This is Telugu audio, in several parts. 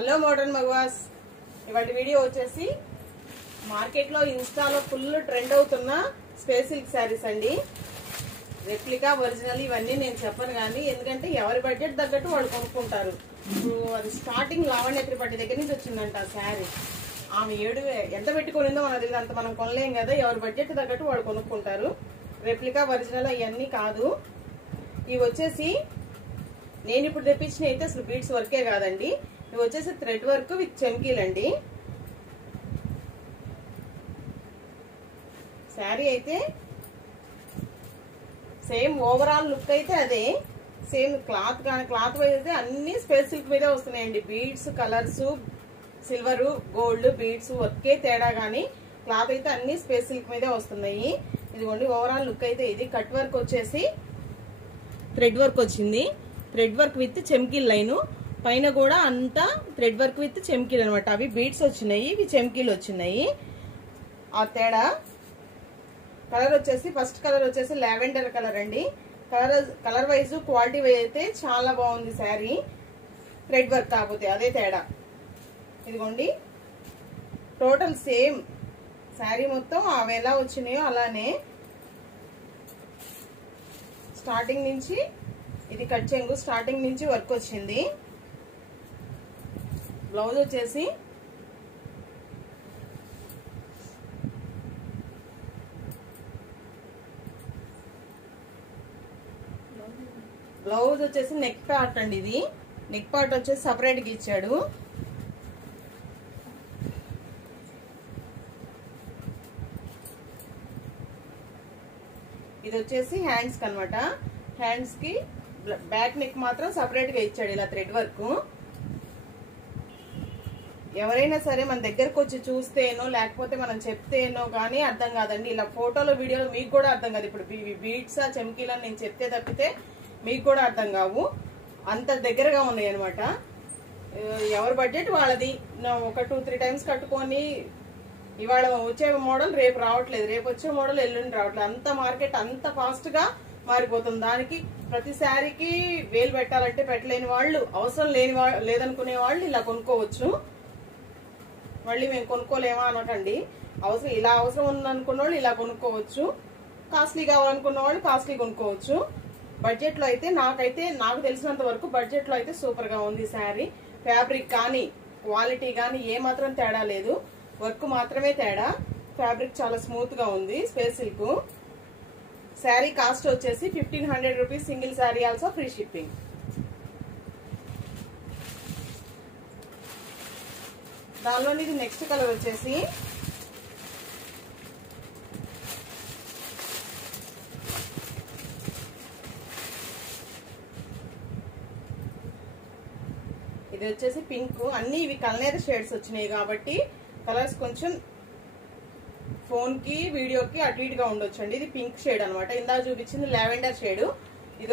హలో మోడర్న్ మగవాస్, ఇవాటి వీడియో వచ్చేసి మార్కెట్ లో ఇన్స్టాలో ఫుల్ ట్రెండ్ అవుతున్న స్పేస్ సిల్క్ శారీస్ అండి. రెప్లికా ఒరిజినల్ ఇవన్నీ నేను చెప్పను కానీ, ఎందుకంటే ఎవరి బడ్జెట్ తగ్గట్టు వాళ్ళు కొనుక్కుంటారు. ఇప్పుడు అది స్టార్టింగ్ లావణ్య త్రిపాఠి దగ్గర నుంచి వచ్చిందంట ఆ శారీ. ఆమె ఎంత పెట్టుకునిందో మనకు తెలియదు, అంత మనం కొనలేం కదా. ఎవరి బడ్జెట్ తగ్గట్టు వాళ్ళు కొనుక్కుంటారు. రెప్లికా ఒరిజినల్ అవన్నీ కాదు. ఇవి వచ్చేసి నేను ఇప్పుడు తెప్పించిన అయితే అసలు బీడ్స్ వర్కే కాదండి. ఇవి వచ్చేసి థ్రెడ్ వర్క్ విత్ చెమ్కీలు అండి. శారీ అయితే సేమ్ ఓవరాల్ లుక్ అయితే అదే. సేమ్ క్లాత్ కానీ క్లాత్ వైజ్ అయితే అన్ని స్పేస్ సిల్క్ మీదే వస్తున్నాయండి. Beads, colours, silver, gold, beads వర్కే తేడా కానీ క్లాత్ అయితే అన్ని స్పేస్ సిల్క్ మీదే వస్తున్నాయి. ఇదిగోండి ఓవరాల్ లుక్ అయితే ఇది. కట్ వర్క్ వచ్చేసి థ్రెడ్ వర్క్ వచ్చింది. థ్రెడ్ వర్క్ విత్ చెమ్కీల్ లైన్, పైన కూడా అంతా థ్రెడ్ వర్క్ విత్ చెమ్కీలు అనమాట. అవి బీడ్స్ వచ్చినాయి, ఇవి చెమ్కీలు వచ్చినాయి. ఆ తేడా. కలర్ వచ్చేసి ఫస్ట్ కలర్ వచ్చేసి లావెండర్ కలర్ అండి. కలర్ వైజ్ క్వాలిటీ వైజ్ అయితే చాలా బాగుంది శారీ. థ్రెడ్ వర్క్ కాకపోతే అదే తేడా. ఇదిగోండి టోటల్ సేమ్ శారీ మొత్తం అవి ఎలా వచ్చినాయో అలానే. స్టార్టింగ్ నుంచి ఇది కట్ చెంగు, స్టార్టింగ్ నుంచి వర్క్ వచ్చింది. బ్లౌజ్ వచ్చేసి నెక్ పార్ట్ అండి. ఇది నెక్ పార్ట్ వచ్చేసి సపరేట్ గా ఇచ్చాడు. ఇది వచ్చేసి హ్యాండ్స్ కి అనమాట. హ్యాండ్స్ కి బ్యాక్ నెక్ మాత్రం సపరేట్ గా ఇచ్చాడు ఇలా థ్రెడ్ వర్క్. ఎవరైనా సరే మన దగ్గరకు వచ్చి చూస్తేనో లేకపోతే మనం చెప్తేనో కానీ అర్థం కాదండి. ఇలా ఫోటోలో వీడియోలో మీకు కూడా అర్థం కాదు. ఇప్పుడు బీడ్సా చెమ్కీలా నేను చెప్తే తప్పితే మీకు కూడా అర్థం కావు, అంత దగ్గరగా ఉన్నాయి అనమాట. ఎవరి బడ్జెట్ వాళ్ళది. ఒక 2-3 టైమ్స్ కట్టుకొని ఇవాళ వచ్చే మోడల్ రేపు రావట్లేదు, రేపు వచ్చే మోడల్ ఎల్లుండి రావట్లేదు. అంత మార్కెట్ అంత ఫాస్ట్ గా మారిపోతుంది. దానికి ప్రతి శారీకి వేలు పెట్టాలంటే పెట్టలేని వాళ్ళు, అవసరం లేదనుకునే వాళ్ళు ఇలా కొనుక్కోవచ్చు. మళ్ళీ మేము కొనుక్కోలేమా అనకండి. ఇలా అవసరం ఉందనుకున్న వాళ్ళు ఇలా కొనుక్కోవచ్చు. కాస్ట్లీ కావాలనుకున్న వాళ్ళు కాస్ట్లీ కొనుక్కోవచ్చు. బడ్జెట్ లో అయితే నాకు తెలిసినంత వరకు బడ్జెట్ లో అయితే సూపర్ గా ఉంది శారీ. ఫ్యాబ్రిక్ కానీ క్వాలిటీ కానీ ఏ మాత్రం తేడా లేదు, వర్క్ మాత్రమే తేడా. ఫ్యాబ్రిక్ చాలా స్మూత్ గా ఉంది. Space silk. శారీ కాస్ట్ వచ్చేసి 1500 rupees. Single sari also free shipping. దానిలోని ఇది నెక్స్ట్ కలర్ వచ్చేసి ఇది వచ్చేసి పింక్. అన్ని ఇవి కలనేత షేడ్స్ వచ్చినాయి కాబట్టి కలర్స్ కొంచెం ఫోన్ కి వీడియోకి అటు ఇటుగా ఉండొచ్చు అండి. ఇది పింక్ షేడ్ అనమాట. ఇందాక చూపించింది లావెండర్ షేడ్. ఇది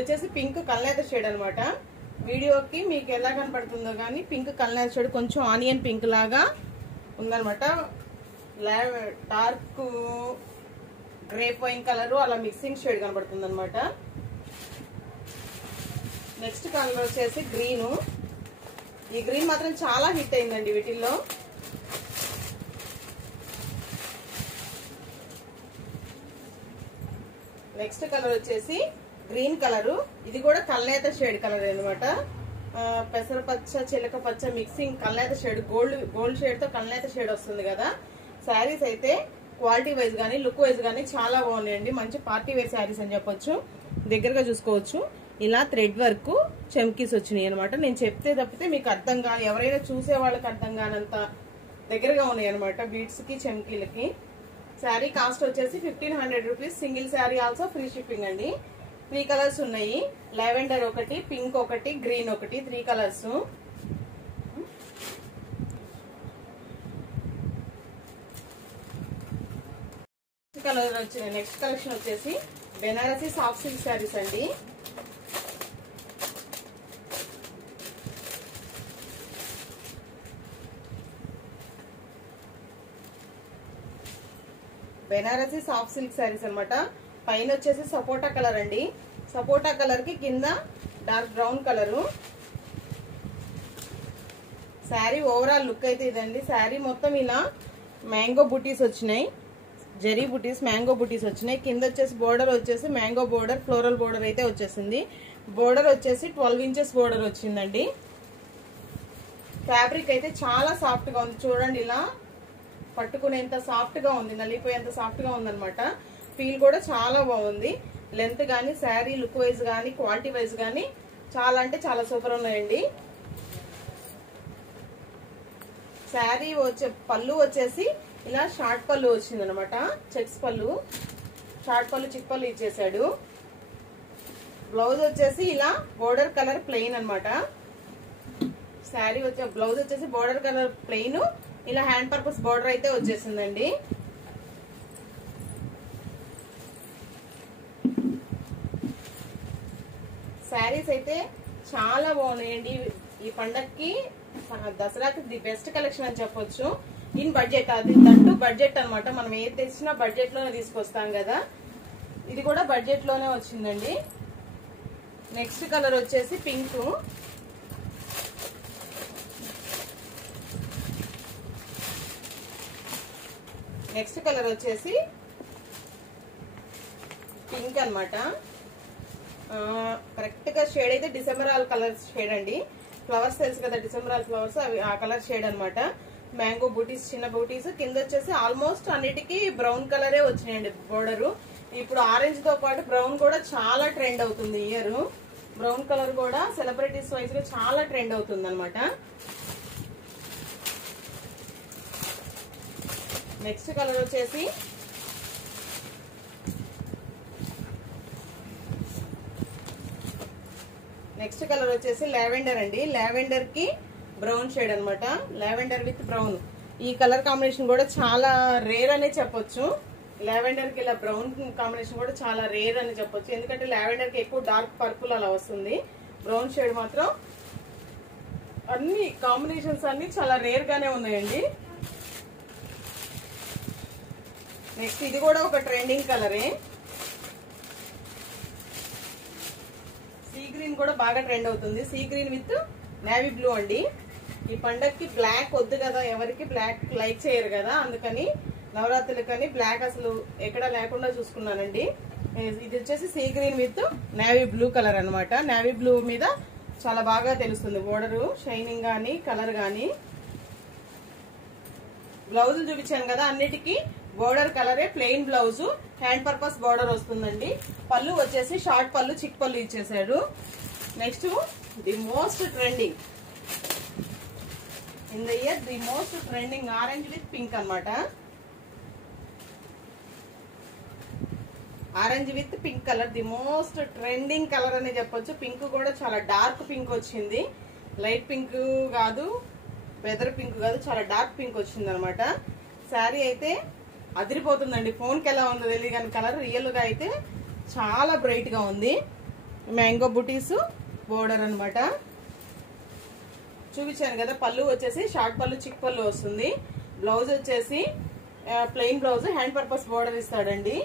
వచ్చేసి పింక్ కలనేత షేడ్ అనమాట. వీడియోకి మీకు ఎలా కనపడుతుందో కానీ పింక్ కలనేత షేడ్ కొంచెం ఆనియన్ పింక్ లాగా ఉందనమాట. డార్క్ గ్రేప్ వైన్ కలర్ అలా మిక్సింగ్ షేడ్ కనబడుతుంది అనమాట. నెక్స్ట్ కలర్ వచ్చేసి గ్రీన్. ఈ గ్రీన్ మాత్రం చాలా హిట్ అయిందండి వీటిల్లో. నెక్స్ట్ కలర్ వచ్చేసి గ్రీన్ కలర్. ఇది కూడా కల్నేత షేడ్ కలర్ అనమాట. పెసరపచ్చ, చిలక పచ్చ మిక్సింగ్ కల్నేత షేడ్. గోల్డ్ షేడ్ తో కల్నేత షేడ్ వస్తుంది కదా. శారీస్ అయితే క్వాలిటీ వైజ్ గానీ లుక్ వైజ్ గానీ చాలా బాగున్నాయండి. మంచి పార్టీ వేర్ శారీస్ అని చెప్పొచ్చు. దగ్గరగా చూసుకోవచ్చు. ఇలా థ్రెడ్ వర్క్ చెమ్కీస్ వచ్చినాయి అనమాట. నేను చెప్తే తప్పితే మీకు అర్థం కాదు, ఎవరైనా చూసే వాళ్ళకి అర్థం కానంత దగ్గరగా ఉన్నాయి అనమాట బీడ్స్ కి చెమ్కీలకి. శారీ కాస్ట్ వచ్చేసి 1500 rupees. Single sari also free shipping అండి. 3 కలర్స్ ఉన్నాయి. లావెండర్ ఒకటి, పింక్ ఒకటి, గ్రీన్ ఒకటి. 3 కలర్స్. నెక్స్ట్ కలెక్షన్ వచ్చేసి బెనారసీ సాఫ్ట్ సిల్క్ శారీస్ అండి. బెనారసీ సాఫ్ట్ సిల్క్ శారీస్ అనమాట. పైన వచ్చేసి సపోటా కలర్ అండి. సపోటా కలర్ కి కింద dark brown colour. Sari overall look అయితే ఇదండి. శారీ మొత్తం ఇలా మ్యాంగో బుటీస్ వచ్చినాయి, జరీ బుటీస్, మ్యాంగో బుటీస్ వచ్చినాయి. కింద వచ్చేసి బోర్డర్ వచ్చేసి మ్యాంగో బోర్డర్, ఫ్లోరల్ బోర్డర్ అయితే వచ్చేసింది. బోర్డర్ వచ్చేసి 12 ఇంచెస్ బోర్డర్ వచ్చిందండి. ఫ్యాబ్రిక్ అయితే చాలా సాఫ్ట్ గా ఉంది చూడండి, ఇలా పట్టుకునేంత సాఫ్ట్ గా ఉంది, నలిగిపోయేంత సాఫ్ట్ గా ఉందన్నమాట. ఫీల్ కూడా చాలా బాగుంది. లెంత్ గానీ, శారీ లుక్ వైజ్ గానీ, క్వాలిటీ వైజ్ గానీ చాలా అంటే చాలా సూపర్ ఉన్నాయండి. శారీ పళ్ళు వచ్చేసి ఇలా షార్ట్ పళ్ళు వచ్చింది అనమాట, చెక్స్ పళ్ళు, షార్ట్ పళ్ళు, చిక్ పళ్ళు ఇచ్చేసాడు. బ్లౌజ్ వచ్చేసి ఇలా బోర్డర్ కలర్ ప్లెయిన్ అనమాట. శారీ వచ్చే బ్లౌజ్ వచ్చేసి బోర్డర్ కలర్ ప్లెయిన్, ఇలా హ్యాండ్ పర్పస్ బోర్డర్ అయితే వచ్చేసిందండి. శారీస్ అయితే చాలా బాగున్నాయండి. ఈ పండక్కి, దసరాకి ది బెస్ట్ కలెక్షన్ అని చెప్పొచ్చు. ఇన్ బడ్జెట్, అది దట్టు బడ్జెట్ అనమాట. మనం ఏది తెచ్చినా బడ్జెట్ లోనే తీసుకొస్తాం కదా, ఇది కూడా బడ్జెట్ లోనే వచ్చిందండి. నెక్స్ట్ కలర్ వచ్చేసి పింక్. నెక్స్ట్ కలర్ వచ్చేసి పింక్ అనమాట. కరెక్ట్ గా షేడ్ అయితే డిసెంబరాల్ కలర్ షేడ్ అండి. ఫ్లవర్స్ తెలుసు కదా, డిసెంబరాల్ ఫ్లవర్స్, అవి ఆ కలర్ షేడ్ అనమాట. మ్యాంగో బూటీస్, చిన్న బూటీస్. కింద వచ్చేసి ఆల్మోస్ట్ అన్నిటికీ బ్రౌన్ కలరే వచ్చినాయండి బోర్డర్. ఇప్పుడు ఆరెంజ్ తో పాటు బ్రౌన్ కూడా చాలా ట్రెండ్ అవుతుంది ఇయర్. బ్రౌన్ కలర్ కూడా సెలబ్రిటీస్ వైజ్ గా చాలా ట్రెండ్ అవుతుంది అనమాట. నెక్స్ట్ కలర్ వచ్చేసి లావెండర్ అండి. లావెండర్ కి బ్రౌన్ షేడ్ అనమాట. లావెండర్ విత్ బ్రౌన్, ఈ కలర్ కాంబినేషన్ కూడా చాలా రేర్ అనే చెప్పొచ్చు. లావెండర్ కి ఇలా బ్రౌన్ కాంబినేషన్ కూడా చాలా రేర్ అని చెప్పొచ్చు. ఎందుకంటే లావెండర్ కి ఎక్కువ డార్క్ పర్పుల్ అలా వస్తుంది. బ్రౌన్ షేడ్ మాత్రం అన్ని కాంబినేషన్స్ అన్ని చాలా రేర్ గానే ఉన్నాయండి. నెక్స్ట్ ఇది కూడా ఒక ట్రెండింగ్ కలరే. సీ గ్రీన్ కూడా బాగా ట్రెండ్ అవుతుంది. Sea green with navy blue అండి. ఈ పండక్కి బ్లాక్ వద్దు కదా, ఎవరికి బ్లాక్ లైక్ చేయరు కదా, అందుకని నవరాత్రులకని బ్లాక్ అసలు ఎక్కడ లేకుండా చూసుకున్నానండి. ఇది వచ్చేసి sea green with navy blue colour అనమాట. నేవీ బ్లూ మీద చాలా బాగా తెలుస్తుంది బోర్డర్, షైనింగ్ గానీ, కలర్ గానీ. బ్లౌజులు చూపించాను కదా, అన్నిటికీ బోర్డర్ కలరే, plain blouse, hand purpose border వస్తుందండి. పళ్ళు వచ్చేసి షార్ట్ పళ్ళు, చిక్ పళ్ళు ఇచ్చేసాడు. Next the most trending in the year, the most trending orange with pink అనమాట. Orange with pink colour, the most trending colour అని చెప్పొచ్చు. పింక్ కూడా చాలా డార్క్ పింక్ వచ్చింది, లైట్ పింక్ కాదు, వెదర్ పింక్ కాదు, చాలా డార్క్ పింక్ వచ్చింది అనమాట. శారీ అయితే అదిరిపోతుందండి. ఫోన్కి ఎలా ఉందో తెలియదు కానీ కలర్ రియల్ గా అయితే చాలా బ్రైట్ గా ఉంది. మ్యాంగో బుటీస్ బోర్డర్ అనమాట. చూపించాను కదా, పళ్ళు వచ్చేసి షార్ట్ పళ్ళు, చిక్ పళ్ళు వస్తుంది. బ్లౌజ్ వచ్చేసి plain blouse, hand purpose border ఇస్తాడండి.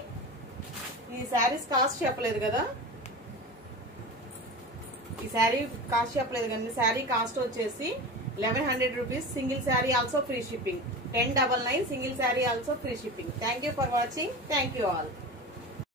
ఈ శారీస్ కాస్ట్ చెప్పలేదు కదా, ఈ శారీ కాస్ట్ చెప్పలేదు కానీ శారీ కాస్ట్ వచ్చేసి 1100 rupees. Single saree also free shipping. 1099 single saree also free shipping. Thank you for watching. Thank you all.